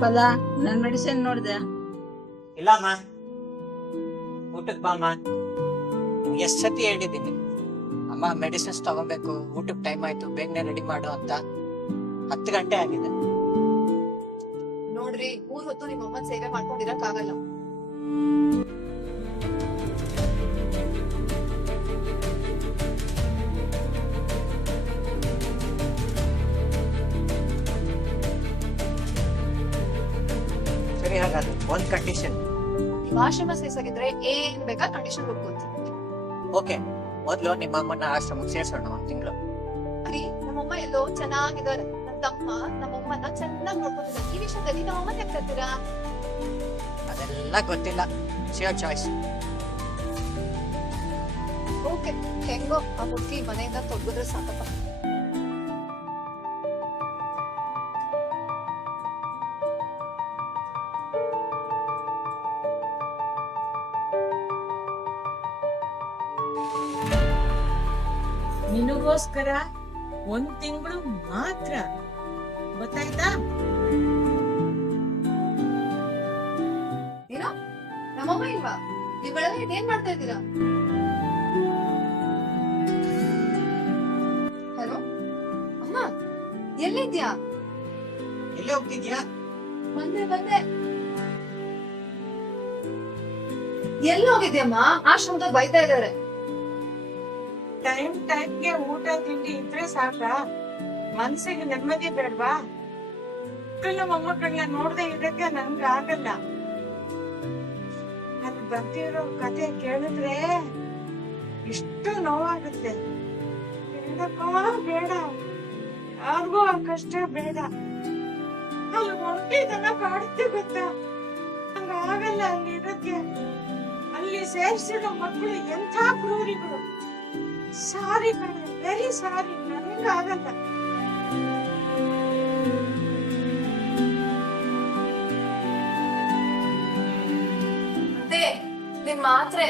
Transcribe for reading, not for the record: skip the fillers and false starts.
ಪದ ನನ್ ಮೆಡಿಸಿನ್ ನೋಡ್ದೆ? ಇಲ್ಲಮ್ಮ, ಊಟಕ್ ಬಾಮ್ಮ. ಎಷ್ಟ್ ಸತಿ ಹೇಳಿದೀನಿ ಅಮ್ಮ, ಮೆಡಿಸಿನ್ಸ್ ತಗೋಬೇಕು, ಊಟಕ್ ಟೈಮ್ ಆಯ್ತು, ಬೇಗನೆ ರೆಡಿ ಮಾಡು ಅಂತ. 10 ಗಂಟೆ ಆಗಿದೆ. ನೋಡ್ರಿ, 3 ಹೊತ್ತು ನಿಮ್ಮ ಅಮ್ಮನ್ ಸೇವೆ ಮಾಡ್ಕೊಂಡಿರಕ್ಕಾಗಲ್ಲ. ಸರಿ, ಹಾಗಾದ್ರೆ ಒಂದ್ ಕಂಡೀಷನ್. ನೀವ್ ಆಶ್ರಮ ಸೇರ್ಸಾಗಿದ್ರೆ ಏನ್ ಬೇಕಾ ಕಂಡೀಷನ್ ಕೊಟ್ಕೊಂತೀನಿ. ಓಕೆ, ಮೊದ್ಲು ನಿಮ್ಮ ಅಮ್ಮನ ಆಶ್ರಮಕ್ಕೆ ಸೇರ್ಸೋಣ 1 ತಿಂಗಳು. ಅರಿ, ನಮ್ಮಮ್ಮ ಎಲ್ಲೋ ಚೆನ್ನಾಗಿದ್ದಾರೆ. ನನ್ ತಮ್ಮ ನಮ್ಮಮ್ಮನ ಚೆನ್ನಾಗಿ ನೋಡ್ಕೊತಿದ್ದಾರೆ. ಈ ವಿಷಯದಲ್ಲಿ ನಮ್ಮಮ್ಮ ಹೆಂಗ್ತೀರಾ? ಅದೆಲ್ಲ ಗೊತ್ತಿಲ್ಲ, ಯುವರ್ ಚಾಯ್ಸ್. ಓಕೆ, ಹೆಂಗೋ ಆ ಮುದುಕಿ ಮನೆಯಿಂದ ತೊಡ್ಗಿದ್ರೆ ಸಾಕಪ್ಪ. ನಿನಗೋಸ್ಕರ 1 ತಿಂಗಳು ಮಾತ್ರ, ಗೊತ್ತಾಯ್ತಾ? ಏನೋ ನಮ್ಮಮ್ಮ ಇಲ್ವಾ? ನೀವೆಲ್ಲ ಇದೇನ್ ಮಾಡ್ತಾ ಇದ್ದೀರಾ? ಹಲೋ ಅಮ್ಮ, ಎಲ್ಲಿದ್ಯಾ? ಎಲ್ಲಿ ಹೋಗ್ತಿದ್ಯಾ? ಬಂದೆ. ಎಲ್ಲಿ ಹೋಗಿದ್ಯಮ್ಮ? ಆಶ್ರಮದಾಗ ಬೈತಾ ಇದಾರೆ. ಟೈಮ್ಗೆ ಊಟ ತಿಂಡಿ ಇದ್ರೆ ಸಾಕ? ಮನ್ಸಿಗೆ ನೆಮ್ಮದಿ ಬೇಡ್ವಾ? ಮಕ್ಕಳ ಮೊಮ್ಮಕ್ಕಳನ್ನ ನೋಡ್ದೆ ಇರಕ್ಕೆ ನನ್ಗೆ ಆಗಲ್ಲ. ಅಲ್ಲಿ ಬರ್ತಿರೋ ಕತೆ ಕೇಳಿದ್ರೆ ಎಷ್ಟು ನೋವಾಗುತ್ತೆ. ಬೇಡಪ್ಪ ಬೇಡ, ಯಾರಿಗೂ ಆ ಕಷ್ಟ ಬೇಡ. ಅಲ್ಲಿ ಒಂಟಿದನ್ನ ಕಾಡುತ್ತೆ ಗೊತ್ತಾ? ಹಂಗಾಗಲ್ಲ ಅಲ್ಲಿ ಇರಕ್ಕೆ. ಅಲ್ಲಿ ಸೇರ್ಸಿರೋ ಮಕ್ಕಳು ಎಂಥ ಕ್ರೂರಿಗಳು. ಸಾರಿ ಕಣೆ, ವೆರಿ ಸಾರಿ, ನನಗಾಗಲ್ಲ. ನಿಮ್ ಮಾತ್ರೆ